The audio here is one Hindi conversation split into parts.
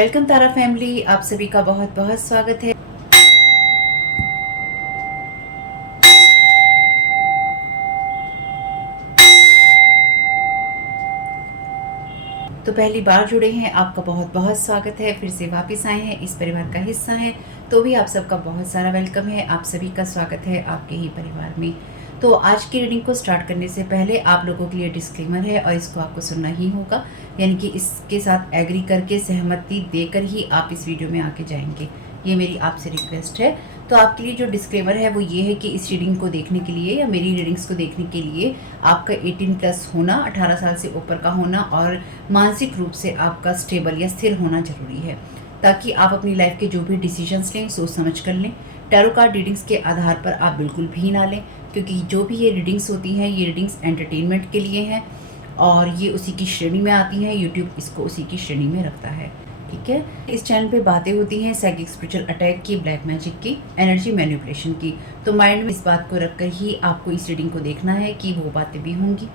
वेलकम तारा फैमिली, आप सभी का बहुत बहुत स्वागत है। तो पहली बार जुड़े हैं, आपका बहुत बहुत स्वागत है। फिर से वापस आए हैं, इस परिवार का हिस्सा हैं, तो भी आप सबका बहुत सारा वेलकम है। आप सभी का स्वागत है आपके ही परिवार में। तो आज की रीडिंग को स्टार्ट करने से पहले आप लोगों के लिए डिस्क्लेमर है और इसको आपको सुनना ही होगा, यानी कि इसके साथ एग्री करके सहमति देकर ही आप इस वीडियो में आगे जाएंगे। ये मेरी आपसे रिक्वेस्ट है। तो आपके लिए जो डिस्क्लेमर है वो ये है कि इस रीडिंग को देखने के लिए या मेरी रीडिंग्स को देखने के लिए आपका 18+ होना, 18 साल से ऊपर का होना और मानसिक रूप से आपका स्टेबल या स्थिर होना जरूरी है, ताकि आप अपनी लाइफ के जो भी डिसीजंस लें सोच समझ कर लें। टैरो कार्ड रीडिंग्स के आधार पर आप बिल्कुल भी ना लें, क्योंकि जो भी ये रीडिंग्स होती हैं ये रीडिंग्स एंटरटेनमेंट के लिए हैं और ये उसी की श्रेणी में आती हैं। यूट्यूब इसको उसी की श्रेणी में रखता है, ठीक है। इस चैनल पे बातें होती हैं साइकिक स्पिरिचुअल अटैक की, ब्लैक मैजिक की, एनर्जी मैनिपुलेशन की। तो माइंड में इस बात को रखकर ही आपको इस रीडिंग को देखना है कि वो बातें भी होंगी।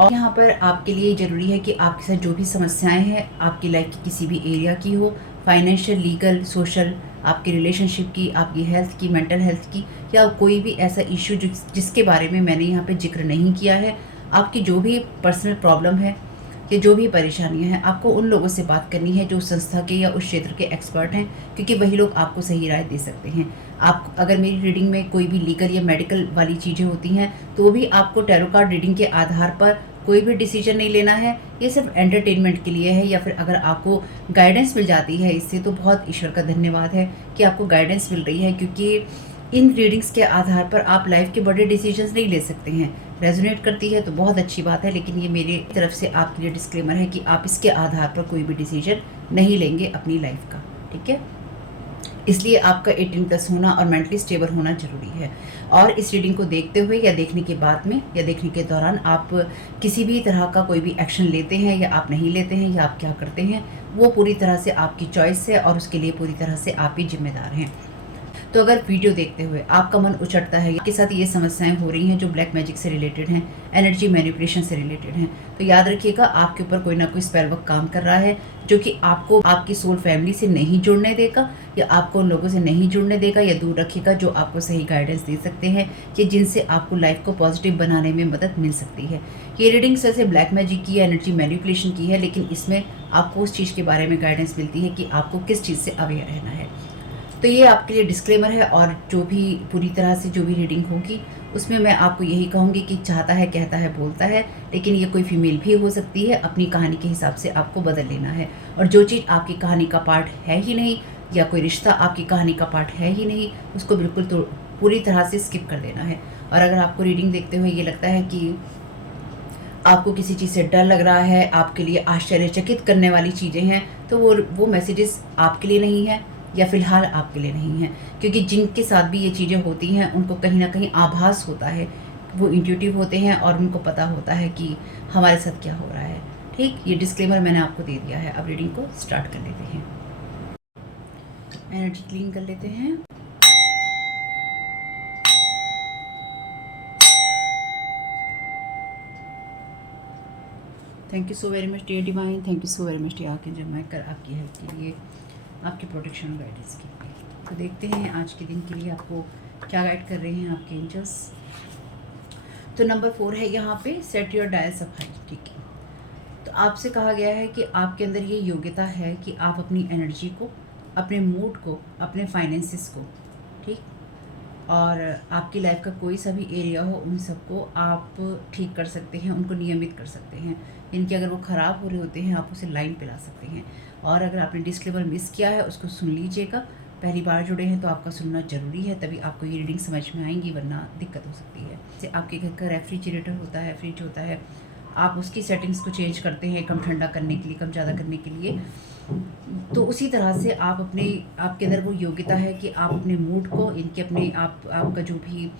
और यहाँ पर आपके लिए ज़रूरी है कि आपके साथ जो भी समस्याएं हैं आपकी लाइफ की किसी भी एरिया की हो, फाइनेंशियल, लीगल, सोशल, आपके रिलेशनशिप की, आपकी हेल्थ की, मेंटल हेल्थ की, या कोई भी ऐसा इश्यू जिसके बारे में मैंने यहाँ पे जिक्र नहीं किया है, आपकी जो भी पर्सनल प्रॉब्लम है कि जो भी परेशानियां हैं, आपको उन लोगों से बात करनी है जो संस्था के या उस क्षेत्र के एक्सपर्ट हैं, क्योंकि वही लोग आपको सही राय दे सकते हैं। आप अगर मेरी रीडिंग में कोई भी लीगल या मेडिकल वाली चीज़ें होती हैं तो भी आपको टैरो कार्ड रीडिंग के आधार पर कोई भी डिसीजन नहीं लेना है। ये सिर्फ एंटरटेनमेंट के लिए है, या फिर अगर आपको गाइडेंस मिल जाती है इससे तो बहुत ईश्वर का धन्यवाद है कि आपको गाइडेंस मिल रही है, क्योंकि इन रीडिंग्स के आधार पर आप लाइफ के बड़े डिसीजंस नहीं ले सकते हैं। रेजोनेट करती है तो बहुत अच्छी बात है, लेकिन ये मेरी तरफ से आपके लिए डिस्क्लेमर है कि आप इसके आधार पर कोई भी डिसीजन नहीं लेंगे अपनी लाइफ का, ठीक है। इसलिए आपका 18+ होना और मेंटली स्टेबल होना जरूरी है। और इस रीडिंग को देखते हुए या देखने के बाद में या देखने के दौरान आप किसी भी तरह का कोई भी एक्शन लेते हैं या आप नहीं लेते हैं या आप क्या करते हैं, वो पूरी तरह से आपकी चॉइस है और उसके लिए पूरी तरह से आप ही जिम्मेदार हैं। तो अगर वीडियो देखते हुए आपका मन उचटता है, आपके साथ ये समस्याएं हो रही हैं जो ब्लैक मैजिक से रिलेटेड हैं, एनर्जी मैनिपुलेशन से रिलेटेड हैं, तो याद रखिएगा आपके ऊपर कोई ना कोई स्पेल वर्क काम कर रहा है, जो कि आपको आपकी सोल फैमिली से नहीं जुड़ने देगा या आपको उन लोगों से नहीं जुड़ने देगा या दूर रखेगा जो आपको सही गाइडेंस दे सकते हैं कि जिनसे आपको लाइफ को पॉजिटिव बनाने में मदद मिल सकती है। ये रीडिंग्स वैसे ब्लैक मैजिक की, एनर्जी मैनिपुलेशन की है, लेकिन इसमें आपको उस चीज़ के बारे में गाइडेंस मिलती है कि आपको किस चीज़ से अवेयर रहना है। तो ये आपके लिए डिस्क्लेमर है। और जो भी पूरी तरह से जो भी रीडिंग होगी उसमें मैं आपको यही कहूँगी कि चाहता है, कहता है, बोलता है, लेकिन ये कोई फीमेल भी हो सकती है। अपनी कहानी के हिसाब से आपको बदल लेना है, और जो चीज़ आपकी कहानी का पार्ट है ही नहीं या कोई रिश्ता आपकी कहानी का पार्ट है ही नहीं, उसको बिल्कुल तो पूरी तरह से स्किप कर देना है। और अगर आपको रीडिंग देखते हुए ये लगता है कि आपको किसी चीज़ से डर लग रहा है, आपके लिए आश्चर्यचकित करने वाली चीज़ें हैं, तो वो मैसेजेस आपके लिए नहीं है या फिलहाल आपके लिए नहीं है, क्योंकि जिनके साथ भी ये चीज़ें होती हैं उनको कहीं ना कहीं आभास होता है, वो इंट्यूटिव होते हैं और उनको पता होता है कि हमारे साथ क्या हो रहा है। ठीक, ये डिस्क्लेमर मैंने आपको दे दिया है। अब रीडिंग को स्टार्ट कर लेते हैं, एनर्जी क्लीन कर लेते हैं। Thank you so very much dear divine, thank you so very much dear archangel Michael, आपकी हेल्प के लिए, आपके प्रोटेक्शन और गाइडेंस के लिए। तो देखते हैं आज के दिन के लिए आपको क्या गाइड कर रहे हैं आपके एंजल्स। तो नंबर 4 है यहाँ पे, सेट योर डायल सफाई, ठीक है। तो आपसे कहा गया है कि आपके अंदर ये योग्यता है कि आप अपनी एनर्जी को, अपने मूड को, अपने फाइनेंसिस को, ठीक, और आपकी लाइफ का कोई सा भी एरिया हो उन सबको आप ठीक कर सकते हैं, उनको नियमित कर सकते हैं। इनके अगर वो ख़राब हो रहे होते हैं आप उसे लाइन पे ला सकते हैं। और अगर आपने डिस्क्लेमर मिस किया है उसको सुन लीजिएगा। पहली बार जुड़े हैं तो आपका सुनना ज़रूरी है, तभी आपको ये रीडिंग समझ में आएंगी, वरना दिक्कत हो सकती है। जैसे आपके घर का रेफ्रिजरेटर होता है, फ्रिज होता है, आप उसकी सेटिंग्स को चेंज करते हैं कम ठंडा करने के लिए, कम ज़्यादा करने के लिए, तो उसी तरह से आप आपके अंदर वो योग्यता है कि आप अपने मूड को, इनके अपने आपका जो भी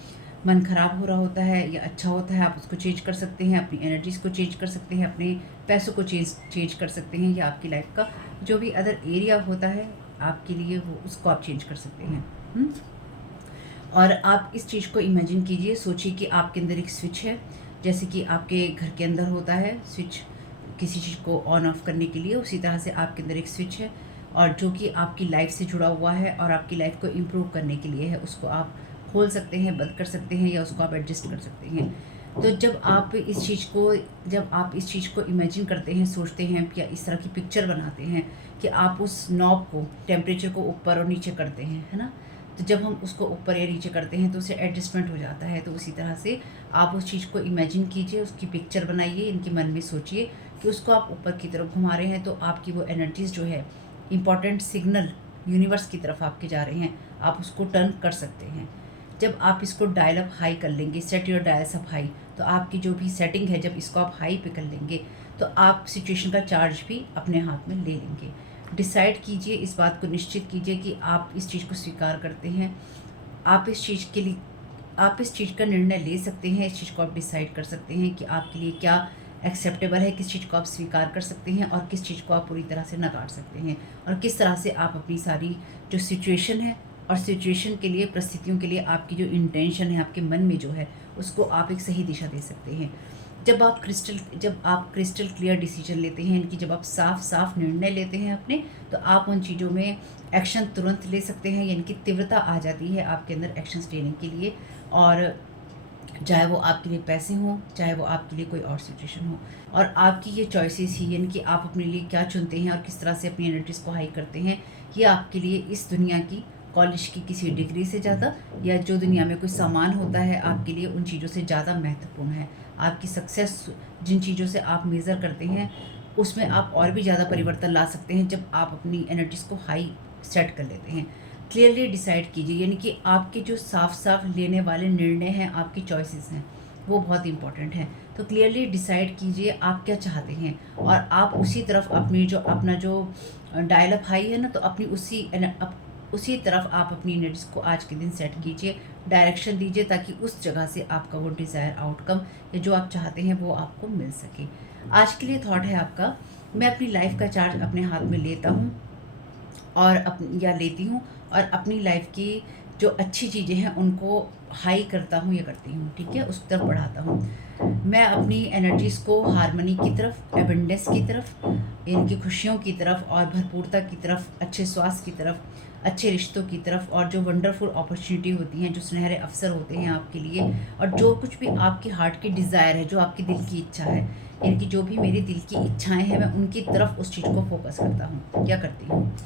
मन खराब हो रहा होता है या अच्छा होता है आप उसको चेंज कर सकते हैं, अपनी एनर्जीज़ को चेंज कर सकते हैं, अपने पैसों को चेंज कर सकते हैं, या आपकी लाइफ का जो भी अदर एरिया होता है आपके लिए वो उसको आप चेंज कर सकते हैं। और आप इस चीज़ को इमेजिन कीजिए, सोचिए कि आपके अंदर एक स्विच है, जैसे कि आपके घर के अंदर होता है स्विच किसी चीज़ को ऑन ऑफ करने के लिए, उसी तरह से आपके अंदर एक स्विच है और जो कि आपकी लाइफ से जुड़ा हुआ है और आपकी लाइफ को इम्प्रूव करने के लिए है, उसको आप खोल सकते हैं, बंद कर सकते हैं या उसको आप एडजस्ट कर सकते हैं। तो जब आप इस चीज़ को इमेजिन करते हैं, सोचते हैं या इस तरह की पिक्चर बनाते हैं कि आप उस नॉब को, टेम्परेचर को ऊपर और नीचे करते हैं, है ना? तो जब हम उसको ऊपर या नीचे करते हैं तो उससे एडजस्टमेंट हो जाता है। तो उसी तरह से आप उस चीज़ को इमेजिन कीजिए, उसकी पिक्चर बनाइए, इनके मन में सोचिए कि उसको आप ऊपर की तरफ घुमा रहे हैं, तो आपकी वो एनर्जीज़ जो है, इम्पॉर्टेंट सिग्नल यूनिवर्स की तरफ आपके जा रहे हैं, आप उसको टर्न कर सकते हैं। जब आप इसको डायल अप हाई कर लेंगे, set your dials up high, तो आपकी जो भी सेटिंग है, जब इसको आप हाई पे कर लेंगे तो आप सिचुएशन का चार्ज भी अपने हाथ में ले लेंगे। डिसाइड कीजिए, इस बात को निश्चित कीजिए कि आप इस चीज़ को स्वीकार करते हैं। आप इस चीज़ का निर्णय ले सकते हैं, इस चीज़ को आप डिसाइड कर सकते हैं कि आपके लिए क्या एक्सेप्टेबल है, किस चीज़ को आप स्वीकार कर सकते हैं और किस चीज़ को आप पूरी तरह से नकार सकते हैं, और किस तरह से आप अपनी सारी जो सिचुएशन है और सिचुएशन के लिए, परिस्थितियों के लिए आपकी जो इंटेंशन है, आपके मन में जो है, उसको आप एक सही दिशा दे सकते हैं। जब आप क्रिस्टल क्लियर डिसीजन लेते हैं, यानी कि जब आप साफ निर्णय लेते हैं अपने, तो आप उन चीज़ों में एक्शन तुरंत ले सकते हैं, यानी कि तीव्रता आ जाती है आपके अंदर एक्शंस लेने के लिए। और चाहे वो आपके लिए पैसे हों, चाहे वो आपके लिए कोई और सिचुएशन हो, और आपकी ये चॉइसेस ही, यानी कि आप अपने लिए क्या चुनते हैं और किस तरह से अपनी एनर्जीज़ को हाई करते हैं, ये आपके लिए इस दुनिया की कॉलेज की किसी डिग्री से ज़्यादा, या जो दुनिया में कोई सामान होता है, आपके लिए उन चीज़ों से ज़्यादा महत्वपूर्ण है। आपकी सक्सेस जिन चीज़ों से आप मेज़र करते हैं, उसमें आप और भी ज़्यादा परिवर्तन ला सकते हैं जब आप अपनी एनर्जीज़ को हाई सेट कर लेते हैं। क्लियरली डिसाइड कीजिए, यानी कि आपके जो साफ लेने वाले निर्णय हैं, आपकी चॉइसेस हैं, वो बहुत इंपॉर्टेंट हैं। तो क्लियरली डिसाइड कीजिए आप क्या चाहते हैं, और आप उसी तरफ अपना जो डायल अप हाई है ना, तो अपनी उसी तरफ आप अपनी एनर्जीज को आज के दिन सेट कीजिए, डायरेक्शन दीजिए, ताकि उस जगह से आपका वो डिज़ायर आउटकम या जो आप चाहते हैं वो आपको मिल सके। आज के लिए थॉट है आपका, मैं अपनी लाइफ का चार्ज अपने हाथ में लेता हूँ और लेती हूँ, और अपनी लाइफ की जो अच्छी चीज़ें हैं उनको हाई करता हूँ या करती हूँ, ठीक है, उस तरफ बढ़ाता हूँ। मैं अपनी एनर्जीज़ को हार्मनी की तरफ, एबंडेंस की तरफ, इनकी खुशियों की तरफ और भरपूरता की तरफ, अच्छे स्वास्थ्य की तरफ, अच्छे रिश्तों की तरफ, और जो वंडरफुल अपॉर्चुनिटी होती हैं, जो सुनहरे अवसर होते हैं आपके लिए, और जो कुछ भी आपके हार्ट की डिज़ायर है, जो आपकी दिल की इच्छा है, यानी कि जो भी मेरे दिल की इच्छाएं हैं, मैं उनकी तरफ उस चीज़ को फोकस करता हूँ या करती हूँ।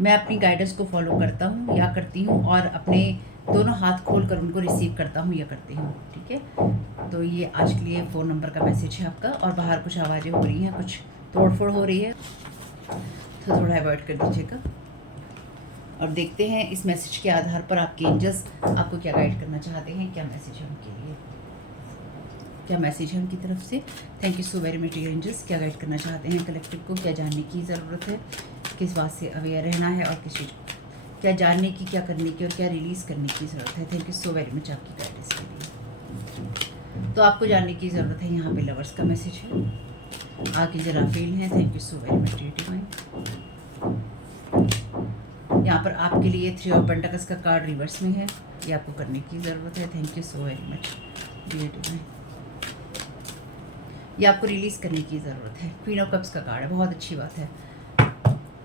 मैं अपनी गाइडेंस को फॉलो करता हूँ या करती हूँ, और अपने दोनों हाथ खोल कर उनको रिसीव करता हूँ या करती हूँ, ठीक है। तो ये आज के लिए फ़ोन नंबर का मैसेज है आपका, और बाहर कुछ आवाज़ें हो रही हैं, कुछ तोड़फोड़ हो रही है, तो थोड़ा अवॉइड कर दीजिएगा। और देखते हैं इस मैसेज के आधार पर आपके एंजल्स आपको क्या गाइड करना चाहते हैं, क्या मैसेज है उनके लिए, क्या मैसेज है उनकी तरफ से। Thank you so very much dear angels. क्या गाइड करना चाहते हैं कलेक्टिव को, क्या जानने की ज़रूरत है, किस बात से अवेयर रहना है, और किस चीज़ क्या जानने की, क्या करने की, और क्या रिलीज़ करने की ज़रूरत है। Thank you so very much आपकी गाइडेंस के लिए। तो आपको जानने की ज़रूरत है, यहाँ पे लवर्स का मैसेज है, आगे जरा फील है। Thank you so very much dear divine. यहाँ पर आपके लिए 3 ऑफ पेंटाकल्स का कार्ड रिवर्स में है, ये आपको करने की ज़रूरत है। Thank you so very much dear divine. ये आपको रिलीज़ करने की ज़रूरत है। क्वीन ऑफ कप्स का कार्ड है, बहुत अच्छी बात है।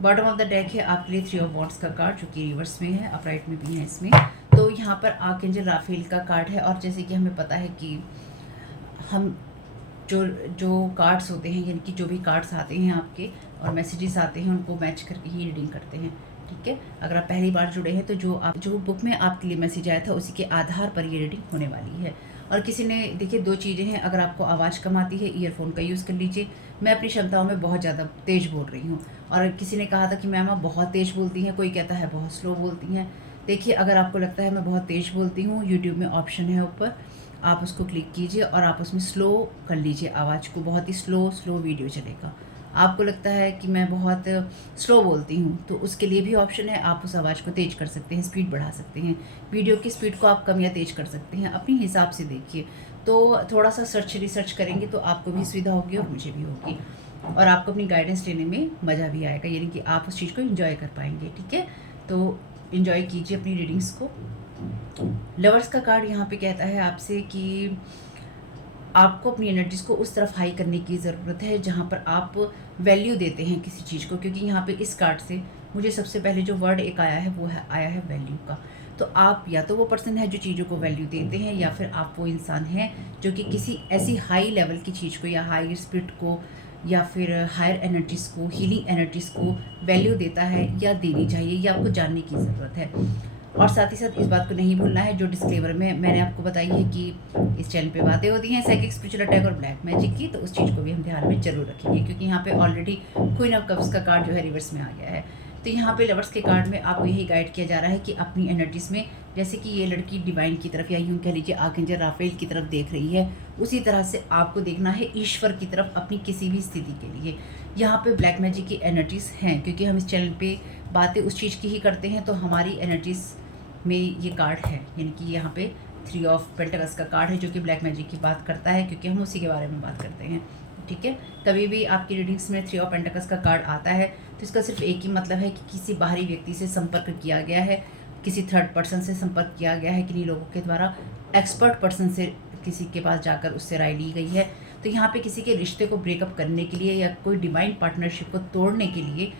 बॉटम ऑफ द डेक है आपके लिए 3 ऑफ वॉन्ड्स का कार्ड, जो कि रिवर्स में है, अपराइट में भी है इसमें। तो यहाँ पर आर्कएंजल राफेल का कार्ड है, और जैसे कि हमें पता है कि हम जो कार्ड्स होते हैं, यानी कि जो भी कार्ड्स आते हैं आपके और मैसेजेस आते हैं, उनको मैच करके ही रीडिंग करते हैं, ठीक है। अगर आप पहली बार जुड़े हैं तो जो बुक में आपके लिए मैसेज आया था उसी के आधार पर ये रीडिंग होने वाली है। और किसी ने, देखिए 2 चीज़ें हैं, अगर आपको आवाज़ कम आती है ईयरफोन का यूज़ कर लीजिए। मैं अपनी क्षमताओं में बहुत ज़्यादा तेज़ बोल रही हूँ, और किसी ने कहा था कि मैम आप बहुत तेज़ बोलती हैं, कोई कहता है बहुत स्लो बोलती हैं। देखिए, अगर आपको लगता है मैं बहुत तेज़ बोलती हूँ, यूट्यूब में ऑप्शन है ऊपर, आप उसको क्लिक कीजिए और आप उसमें स्लो कर लीजिए आवाज़ को, बहुत ही स्लो वीडियो चलेगा। आपको लगता है कि मैं बहुत स्लो बोलती हूँ, तो उसके लिए भी ऑप्शन है, आप उस आवाज़ को तेज़ कर सकते हैं, स्पीड बढ़ा सकते हैं, वीडियो की स्पीड को आप कम या तेज़ कर सकते हैं, अपने हिसाब से देखिए। तो थोड़ा सा रिसर्च करेंगे तो आपको भी सुविधा होगी और मुझे भी होगी, और आपको अपनी गाइडेंस लेने में मज़ा भी आएगा, यानी कि आप उस चीज़ को एंजॉय कर पाएंगे, ठीक है। तो एंजॉय कीजिए अपनी रीडिंग्स को। लवर्स का कार्ड यहाँ पे कहता है आपसे कि आपको अपनी एनर्जीज़ को उस तरफ हाई करने की ज़रूरत है जहाँ पर आप वैल्यू देते हैं किसी चीज़ को, क्योंकि यहाँ पे इस कार्ड से मुझे सबसे पहले जो वर्ड एक आया है वो आया है वैल्यू का। तो आप या तो वो पर्सन है जो चीज़ों को वैल्यू देते हैं, या फिर आप वो इंसान हैं जो कि किसी ऐसी हाई लेवल की चीज़ को या हायर स्पिरिट को या फिर हायर एनर्जीज़ को, हीलिंग एनर्जीज़ को वैल्यू देता है या देनी चाहिए, या आपको जानने की ज़रूरत है। और साथ ही साथ इस बात को नहीं भूलना है जो डिस्क्लेमर में मैंने आपको बताई है कि इस चैनल पे बातें होती हैं साइकिक, स्पिरिचुअल अटैक और ब्लैक मैजिक की, तो उस चीज़ को भी हम ध्यान में जरूर रखेंगे, क्योंकि यहाँ पे ऑलरेडी क्वीन ऑफ कप्स का कार्ड जो है रिवर्स में आ गया है। तो यहाँ पे लवर्स के कार्ड में आपको यही गाइड किया जा रहा है कि अपनी एनर्जीज में, जैसे कि ये लड़की डिवाइन की तरफ या यूँ कह लीजिए आर्कएंजल राफेल की तरफ देख रही है, उसी तरह से आपको देखना है ईश्वर की तरफ अपनी किसी भी स्थिति के लिए। यहाँ पे ब्लैक मैजिक की एनर्जीज हैं, क्योंकि हम इस चैनल पे बातें उस चीज़ की ही करते हैं, तो हमारी एनर्जीज में ये कार्ड है, यानी कि यहाँ पे 3 ऑफ पेंटाकल्स का कार्ड है जो कि ब्लैक मैजिक की बात करता है, क्योंकि हम उसी के बारे में बात करते हैं। ठीक है, कभी भी आपकी रीडिंग्स में 3 ऑफ पेंटाकल्स का कार्ड आता है तो इसका सिर्फ एक ही मतलब है कि किसी बाहरी व्यक्ति से संपर्क किया गया है, किसी थर्ड पर्सन से संपर्क किया गया है, किन्हीं लोगों के द्वारा एक्सपर्ट पर्सन से किसी के पास जाकर उससे राय ली गई है। तो यहाँ पे किसी के रिश्ते को ब्रेकअप करने के लिए या कोई डिवाइन पार्टनरशिप को तोड़ने के लिए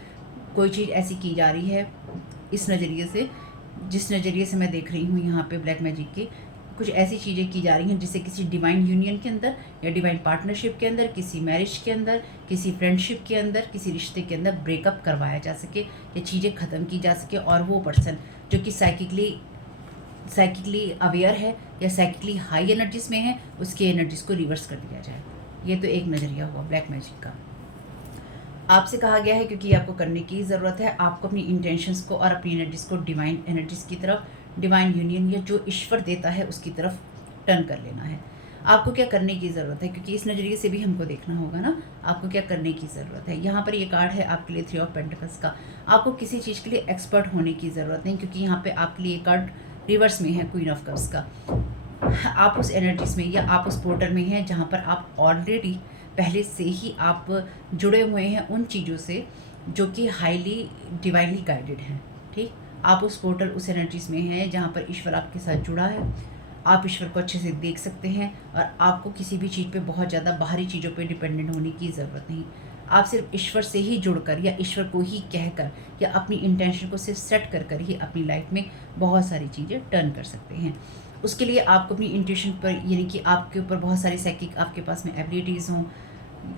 कोई चीज़ ऐसी की जा रही है, इस नज़रिए से, जिस नज़रिए से मैं देख रही हूँ यहाँ पे ब्लैक मैजिक की कुछ ऐसी चीज़ें की जा रही हैं जिससे किसी डिवाइन यूनियन के अंदर या डिवाइन पार्टनरशिप के अंदर, किसी मैरिज के अंदर, किसी फ्रेंडशिप के अंदर, किसी रिश्ते के अंदर ब्रेकअप करवाया जा सके या चीज़ें ख़त्म की जा सके, और वो पर्सन जो कि साइकिकली अवेयर है या साइकिकली हाई एनर्जीज में है, उसकी एनर्जीज को रिवर्स कर दिया जाए। ये तो एक नज़रिया हुआ ब्लैक मैजिक का। आपसे कहा गया है, क्योंकि आपको करने की ज़रूरत है, आपको अपनी इंटेंशंस को और अपनी एनर्जीज़ को डिवाइन एनर्जीज़ की तरफ, डिवाइन यूनियन या जो ईश्वर देता है उसकी तरफ टर्न कर लेना है। आपको क्या करने की ज़रूरत है, क्योंकि इस नज़रिए से भी हमको देखना होगा ना, आपको क्या करने की ज़रूरत है। यहाँ पर ये कार्ड है आपके लिए 3 ऑफ पेंटिकल्स का। आपको किसी चीज़ के लिए एक्सपर्ट होने की ज़रूरत नहीं, क्योंकि यहाँ पे आपके लिए कार्ड रिवर्स में है क्वीन ऑफ कप्स का। आप उस एनर्जीज़ में या आप उस पोर्टल में हैं जहाँ पर आप ऑलरेडी पहले से ही आप जुड़े हुए हैं उन चीज़ों से जो कि हाईली डिवाइनली गाइडेड हैं। ठीक, आप उस पोर्टल, उस एनर्जीज़ में हैं जहाँ पर ईश्वर आपके साथ जुड़ा है, आप ईश्वर को अच्छे से देख सकते हैं, और आपको किसी भी चीज़ पे बहुत ज़्यादा बाहरी चीज़ों पे डिपेंडेंट होने की ज़रूरत नहीं। आप सिर्फ ईश्वर से ही जुड़कर या ईश्वर को ही कहकर या अपनी इंटेंशन को सिर्फ सेट कर कर ही अपनी लाइफ में बहुत सारी चीज़ें टर्न कर सकते हैं। उसके लिए आपको अपनी इंट्यूशन पर, यानी कि आपके ऊपर बहुत सारी साइकिक आपके पास में एबिलिटीज़ हों,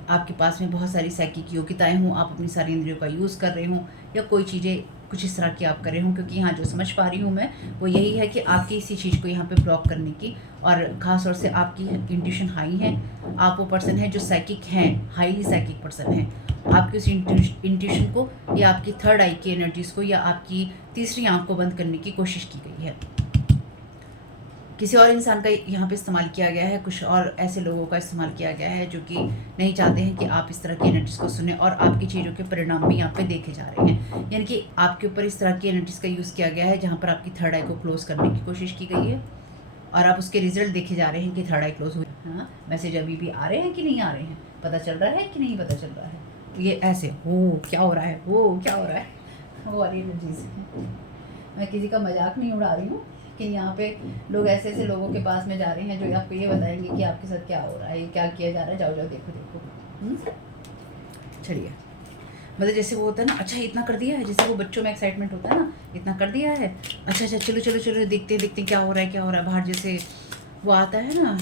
आपके पास में बहुत सारी साइकिक योग्यताएं हों, आप अपनी सारी इंद्रियों का यूज़ कर रहे हों, या कोई चीज़ें कुछ इस तरह की आप कर रहे हों, क्योंकि यहाँ जो समझ पा रही हूँ मैं वो यही है कि आपकी इसी चीज़ को यहाँ पे ब्लॉक करने की, और ख़ास तौर से आपकी इंट्यूशन हाई है, आप वो पर्सन है जो साइकिक हैं, हाईली साइकिक पर्सन है। आपकी उस इंट्यूशन को या आपकी थर्ड आई की एनर्जीज़ को या आपकी तीसरी आंख को बंद करने की कोशिश की गई है। किसी और इंसान का यहाँ पे इस्तेमाल किया गया है, कुछ और ऐसे लोगों का इस्तेमाल किया गया है जो कि नहीं चाहते हैं कि आप इस तरह की एनर्जीज़ को सुने, और आपकी चीज़ों के परिणाम भी यहाँ पे देखे जा रहे हैं। यानी कि आपके ऊपर इस तरह की एनर्जीज़ का यूज़ किया गया है जहाँ पर आपकी थर्ड आई को क्लोज़ करने की कोशिश की गई है, और आप उसके रिजल्ट देखे जा रहे हैं कि थर्ड आई क्लोज हुई। हाँ, मैसेज अभी भी आ रहे हैं कि नहीं आ रहे हैं, पता चल रहा है कि नहीं पता चल रहा है। ये ऐसे हो क्या हो रहा है, वो क्या हो रहा है, वो वाली एनर्जीज। मैं किसी का मजाक नहीं उड़ा रही हूँ कि यहाँ पे लोग ऐसे ऐसे लोगों के पास में जा रहे हैं जो आपको ये बताएंगे कि आपके साथ क्या हो रहा है, क्या किया जा रहा है, जाओ जाओ देखो देखो। चलिए, मतलब जैसे वो होता है ना, अच्छा इतना कर दिया है, जैसे वो बच्चों में एक्साइटमेंट होता है ना, इतना कर दिया है, अच्छा अच्छा चलो चलो चलो देखते देखते क्या हो रहा है क्या हो रहा है। बाहर जैसे वो आता है ना,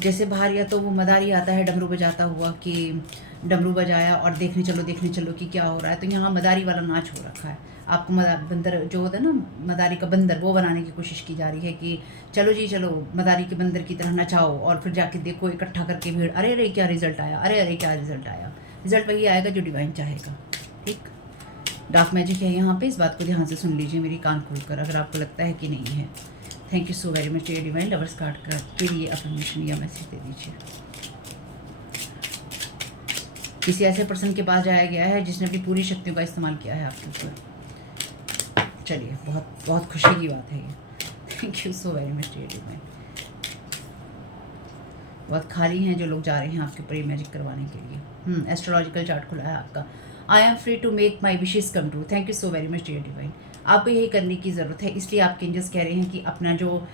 जैसे बाहर या तो वो मदारी आता है डमरू बजाता हुआ कि डमरू बजाया और देखने चलो कि क्या हो रहा है। तो यहाँ मदारी वाला नाच हो रखा है, आपको बंदर जो होता है ना, मदारी का बंदर, वो बनाने की कोशिश की जा रही है कि चलो जी चलो मदारी के बंदर की तरह नचाओ, और फिर जाके देखो इकट्ठा करके भीड़, अरे अरे क्या रिजल्ट आया, अरे अरे क्या रिजल्ट आया। रिजल्ट वही आएगा जो डिवाइन चाहेगा। ठीक, डार्क मैजिक है यहाँ पे, इस बात को ध्यान से सुन लीजिए मेरी कान खोलकर, अगर आपको लगता है कि नहीं है। Thank you so very much. ये डिवाइन लवर्स कार्ड के लिए अफर्मेशन या मैसेज दे दीजिए। किसी ऐसे पर्सन के पास जाया गया है जिसने अपनी पूरी शक्तियों का इस्तेमाल किया है आपके ऊपर। चलिए, बहुत बहुत खुशी की बात है ये। Thank you so very much. ये डिवाइन बहुत खाली हैं जो लोग जा रहे हैं आपके ऊपर ये मैजिक करवाने के लिए। एस्ट्रोलॉजिकल चार्ट खुला है आपका। I am free to make my wishes come true. Thank you so very much dear divine. आपको यही करने की ज़रूरत है, इसलिए आपके एंजल्स कह रहे हैं कि अपना जो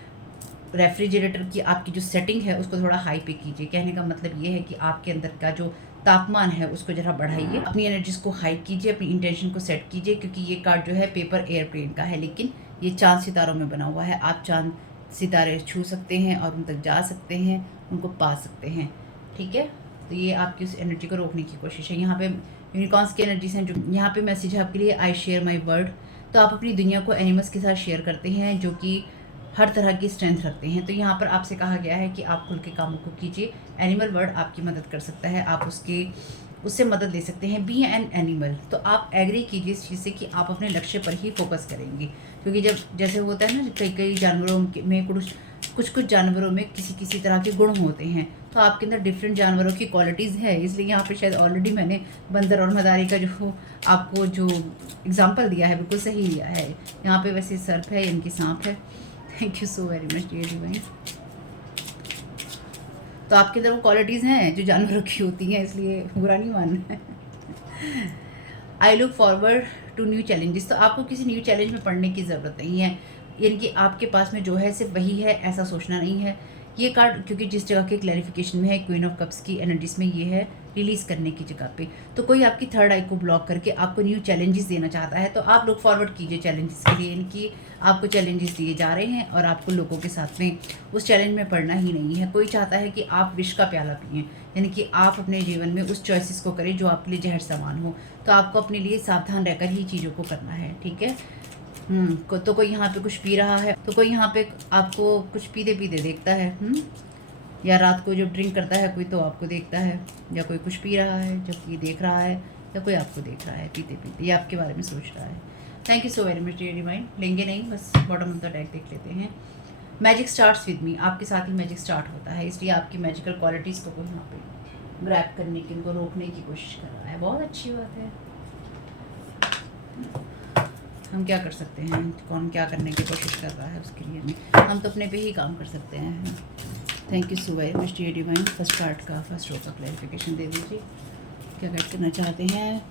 रेफ्रिजरेटर की आपकी जो सेटिंग है उसको थोड़ा हाई पे कीजिए। कहने का मतलब ये है कि आपके अंदर का जो तापमान है उसको ज़रा बढ़ाइए, अपनी एनर्जीज को हाई कीजिए, अपनी इंटेंशन को सेट कीजिए, क्योंकि ये कार्ड जो है पेपर एयरप्लेन का है, लेकिन ये चाँद सितारों में बना हुआ है। आप चाँद सितारे छू सकते हैं और उन तक जा सकते हैं, उनको पा सकते हैं। ठीक है, तो ये आपकी उस एनर्जी को रोकने की कोशिश है। यहाँ पे यूनिकॉर्न्स की एनर्जीज हैं, जो यहाँ पे मैसेज है आपके लिए, आई शेयर माई वर्ड। तो आप अपनी दुनिया को एनिमल्स के साथ शेयर करते हैं जो कि हर तरह की स्ट्रेंथ रखते हैं। तो यहाँ पर आपसे कहा गया है कि आप खुल के कामों को कीजिए। एनिमल वर्ड आपकी मदद कर सकता है, आप उससे मदद ले सकते हैं। बी एन एनिमल, तो आप एग्री कीजिए इस चीज़ से कि आप अपने लक्ष्य पर ही फोकस करेंगे, क्योंकि जब जैसे होता है ना, कई कई जानवरों में कुछ जानवरों में किसी तरह के गुण होते हैं, तो आपके अंदर डिफरेंट जानवरों की क्वालिटीज़ है। इसलिए यहाँ पे शायद ऑलरेडी मैंने बंदर और मदारी का जो आपको जो एग्जांपल दिया है बिल्कुल सही दिया है। यहाँ पे वैसे सर्प है, इनकी सांप है। Thank you so very much dear divine. तो आपके अंदर वो क्वालिटीज़ हैं जो जानवरों की होती हैं, इसलिए बुरा नहीं मानना है। I look forward to new challenges, तो आपको किसी न्यू चैलेंज में पढ़ने की ज़रूरत नहीं है, यानी कि आपके पास में जो है सिर्फ वही है, ऐसा सोचना नहीं है। ये कार्ड क्योंकि जिस जगह के क्लैरिफिकेशन में है, क्वीन ऑफ कप्स की एनर्जीज में ये है रिलीज़ करने की जगह पे, तो कोई आपकी थर्ड आई को ब्लॉक करके आपको न्यू चैलेंजेस देना चाहता है, तो आप लुक फॉरवर्ड कीजिए चैलेंजेस के लिए। इनकी आपको चैलेंजेस दिए जा रहे हैं और आपको लोगों के साथ में उस चैलेंज में पड़ना ही नहीं है। कोई चाहता है कि आप विष का प्याला पिएं, यानी कि आप अपने जीवन में उस चॉइसेस को करें जो आपके लिए जहर समान हो। तो आपको अपने लिए सावधान रहकर ही चीज़ों को करना है, ठीक है। तो कोई यहाँ पे कुछ पी रहा है, तो कोई यहाँ पे आपको कुछ पीते पीते देखता है, या रात को जब ड्रिंक करता है कोई तो आपको देखता है, या कोई कुछ पी रहा है जो कि देख रहा है, या कोई आपको देख रहा है पीते पीते, या आपके बारे में सोच रहा है। Thank you so very much dear divine. लेंगे नहीं, बस बॉटम ऑफ द डेक देख लेते हैं। मैजिक स्टार्ट्स विद मी, आपके साथ ही मैजिक स्टार्ट होता है, इसलिए आपकी मैजिकल क्वालिटीज़ को कोई यहाँ पे ग्रैब करने की, उनको रोकने की कोशिश कर रहा है। बहुत अच्छी बात है। हम क्या कर सकते हैं, कौन क्या करने की कोशिश कर रहा है उसके लिए हम तो अपने पे ही काम कर सकते हैं। Thank you so very much dear divine. First part का, फर्स्ट रो का क्लैरिफिकेशन दे दीजिए, क्या गाइड करना चाहते हैं।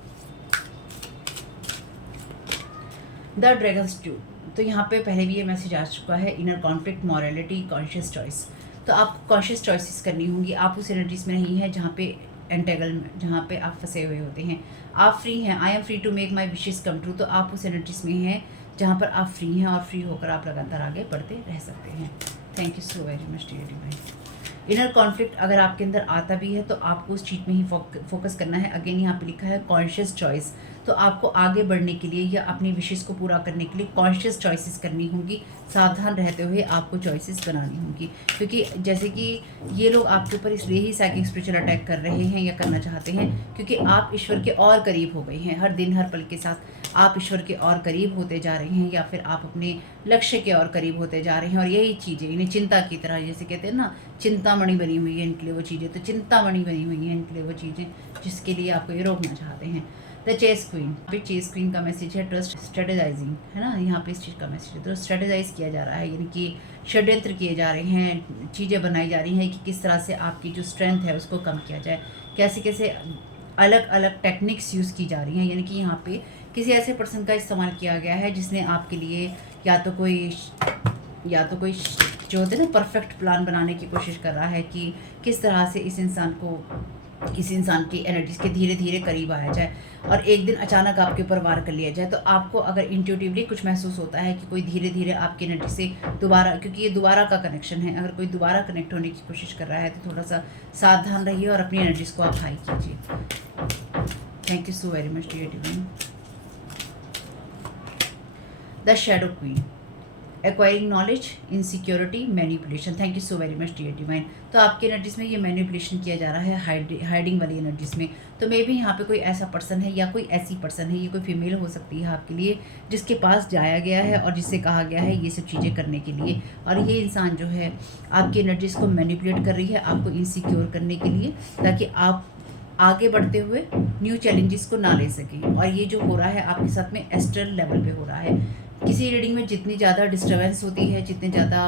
द ड्रैगन्स टू, तो यहाँ पे पहले भी ये मैसेज आ चुका है, inner conflict, morality, conscious choice. तो आपको कॉन्शियस चॉइसेस करनी होंगी। आप उस एनर्जीज में नहीं है जहाँ पे एंटेगल, जहाँ पे आप फंसे हुए होते हैं। आप फ्री हैं, I am free to make my wishes come true, तो आप उस एनर्जीज में हैं जहाँ पर आप फ्री हैं, और फ्री होकर आप लगातार आगे बढ़ते रह सकते हैं। Thank you so very much dear divine. Inner conflict अगर आपके अंदर आता भी है तो आपको उस चीज़ में ही फोकस करना है। अगेन यहाँ पे लिखा है कॉन्शियस चॉइस, तो आपको आगे बढ़ने के लिए या अपनी विशेष को पूरा करने के लिए कॉन्शियस चॉइसेस करनी होंगी। सावधान रहते हुए आपको चॉइसेस बनानी होंगी, क्योंकि जैसे कि ये लोग आपके ऊपर इसलिए ही साइकिक स्पिरिचुअल अटैक कर रहे हैं या करना चाहते हैं, क्योंकि आप ईश्वर के और करीब हो गए हैं। हर दिन हर पल के साथ आप ईश्वर के और करीब होते जा रहे हैं, या फिर आप अपने लक्ष्य के और करीब होते जा रहे हैं। और यही चीज़ें इन्हें चिंता की तरह, जैसे कहते हैं ना, चिंतामणि बनी हुई है इनके लिए वो चीज़ें, तो चिंतामणि बनी हुई है इनके लिए वो चीज़ें जिसके लिए आपको ये रोकना चाहते हैं। द चेस क्वीन, पे चेस क्वीन का मैसेज है ट्रस्ट स्ट्रेटेजाइजिंग, है ना, यहाँ पे इस चीज़ का मैसेज है। तो स्ट्रेटेजाइज किया जा रहा है, यानी कि षड्यंत्र किए जा रहे हैं, चीज़ें बनाई जा रही हैं कि किस तरह से आपकी जो स्ट्रेंथ है उसको कम किया जाए। कैसे कैसे अलग अलग टेक्निक्स यूज़ की जा रही हैं, यानी कि यहाँ पे किसी ऐसे पर्सन का इस्तेमाल किया गया है जिसने आपके लिए या तो कोई जो होते हैं ना परफेक्ट प्लान बनाने की कोशिश कर रहा है कि किस तरह से इस इंसान की एनर्जीज के धीरे धीरे करीब आया जाए, और एक दिन अचानक आपके ऊपर वार कर लिया जाए। तो आपको अगर इंट्यूटिवली कुछ महसूस होता है कि कोई धीरे धीरे आपकी एनर्जी से दोबारा, क्योंकि ये दोबारा का कनेक्शन है, अगर कोई दोबारा कनेक्ट होने की कोशिश कर रहा है तो थोड़ा सा सावधान रहिए और अपनी एनर्जीज को आप हाई कीजिए। Thank you so very much dear divine. The shadow queen, acquiring knowledge, insecurity, manipulation. Thank you so very much dear divine. तो आपकी एनर्जीज में ये मैनिपुलेशन किया जा रहा है, हाइडिंग वाली एनर्जीज में। तो मे भी यहाँ पे कोई ऐसा पर्सन है या कोई ऐसी पर्सन है, ये कोई फीमेल हो सकती है आपके लिए, जिसके पास जाया गया है और जिससे कहा गया है ये सब चीज़ें करने के लिए, और ये इंसान जो है आपकी एनर्जीज को मैनिपुलेट कर रही है आपको इनसिक्योर करने के लिए, ताकि आप आगे बढ़ते हुए न्यू चैलेंजेस को ना ले सकें। और ये जो हो रहा है आपके साथ में एस्ट्रल लेवल पे हो रहा है। किसी रीडिंग में जितनी ज़्यादा डिस्टर्बेंस होती है, जितने ज़्यादा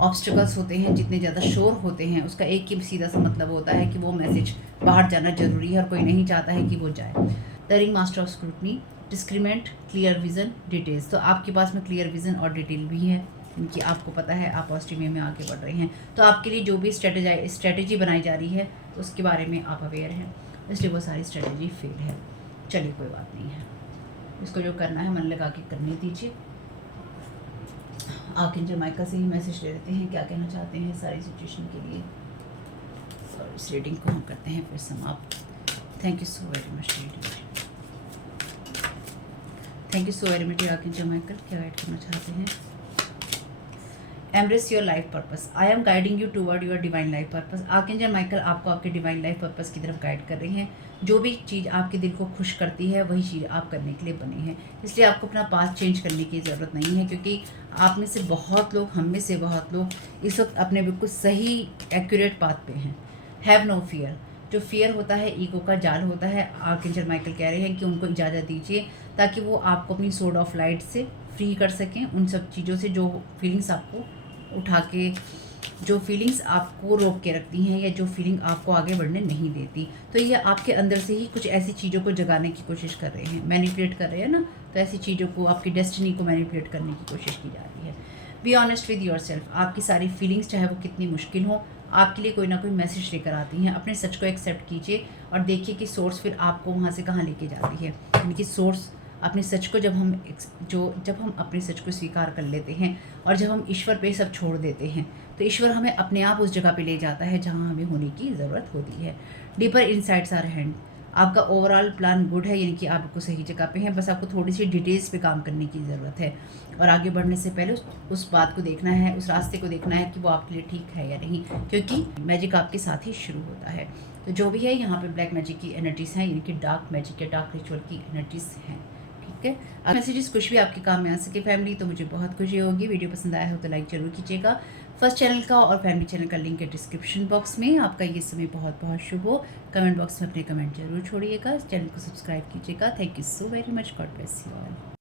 ऑब्स्टिकल्स होते हैं, जितने ज़्यादा शोर होते हैं, उसका एक ही सीधा सा मतलब होता है कि वो मैसेज बाहर जाना जरूरी है और कोई नहीं चाहता है कि वो जाए। The ring master of scrutiny, discriminate, clear vision, details. तो आपके पास में क्लियर विजन और डिटेल भी है, कि आपको पता है आप पॉजिटिव वे में आगे बढ़ रहे हैं। तो आपके लिए जो भी स्ट्रेटजी बनाई जा रही है उसके बारे में आप अवेयर हैं, इसलिए वो सारी स्ट्रेटजी फेल है। चलिए कोई बात नहीं है, इसको जो करना है मन लगा के करने दीजिए। आर्कएंजल माइकल से ही मैसेज ले लेते हैं क्या कहना चाहते हैं सारी सिचुएशन के लिए, और इस रीडिंग को हम करते हैं फिर समाप्त। Thank you so very much reading, thank you so very much archangel Michael, क्या गाइड करना चाहते हैं। Embrace your life purpose, I am guiding you toward your divine life purpose. Archangel Michael आपको आपके डिवाइन लाइफ पर्पस की तरफ गाइड कर रहे हैं। जो भी चीज़ आपके दिल को खुश करती है वही चीज़ आप करने के लिए बने हैं, इसलिए आपको अपना पाथ चेंज करने की ज़रूरत नहीं है, क्योंकि आप में से बहुत लोग, हम में से बहुत लोग इस वक्त अपने बिल्कुल सही एक्यूरेट पाथ पे हैं। हैव नो फियर, जो फियर होता है ईगो का जाल होता है। आर्कएंजल माइकल कह रहे हैं कि उनको इजाज़त दीजिए ताकि वो आपको अपनी सोर्ड ऑफ लाइट से फ्री कर सकें, उन सब चीज़ों से जो फीलिंग्स आपको उठा के, जो फीलिंग्स आपको रोक के रखती हैं या जो फीलिंग आपको आगे बढ़ने नहीं देती। तो ये आपके अंदर से ही कुछ ऐसी चीज़ों को जगाने की कोशिश कर रहे हैं, मैनिपुलेट कर रहे हैं ना, तो ऐसी चीज़ों को, आपकी डेस्टिनी को मैनिपुलेट करने की कोशिश की जा रही है। Be honest with your self, आपकी सारी फीलिंग्स चाहे वो कितनी मुश्किल हो, आपके लिए कोई ना कोई मैसेज लेकर आती हैं। अपने सच को एक्सेप्ट कीजिए और देखिए कि सोर्स फिर आपको वहाँ से कहाँ लेके जाती है। यानी कि सोर्स अपने सच को जब हम अपने सच को स्वीकार कर लेते हैं और जब हम ईश्वर पे सब छोड़ देते हैं तो ईश्वर हमें अपने आप उस जगह पे ले जाता है जहाँ हमें होने की ज़रूरत होती है। डीपर इनसाइट्स आर हैंड, आपका ओवरऑल प्लान गुड है, यानी कि आप बिल्कुल सही जगह पे हैं, बस आपको थोड़ी सी डिटेल्स पे काम करने की ज़रूरत है। और आगे बढ़ने से पहले उस बात को देखना है, उस रास्ते को देखना है कि वो आपके लिए ठीक है या नहीं, क्योंकि मैजिक आपके साथ ही शुरू होता है। तो जो भी है यहाँ पे ब्लैक मैजिक की एनर्जीज़ हैं, यानी कि डार्क मैजिक या डार्क रिचुअल की एनर्जीज़ हैं। ठीक है, अगर मैसेजेस कुछ भी आपके काम में आ सके फैमिली, तो मुझे बहुत खुशी होगी। वीडियो पसंद आया हो तो लाइक जरूर कीजिएगा। फर्स्ट चैनल का और फैमिली चैनल का लिंक है डिस्क्रिप्शन बॉक्स में। आपका ये समय बहुत बहुत शुभ हो। कमेंट बॉक्स में अपने कमेंट जरूर छोड़िएगा, चैनल को सब्सक्राइब कीजिएगा। Thank you so very much, God bless you all.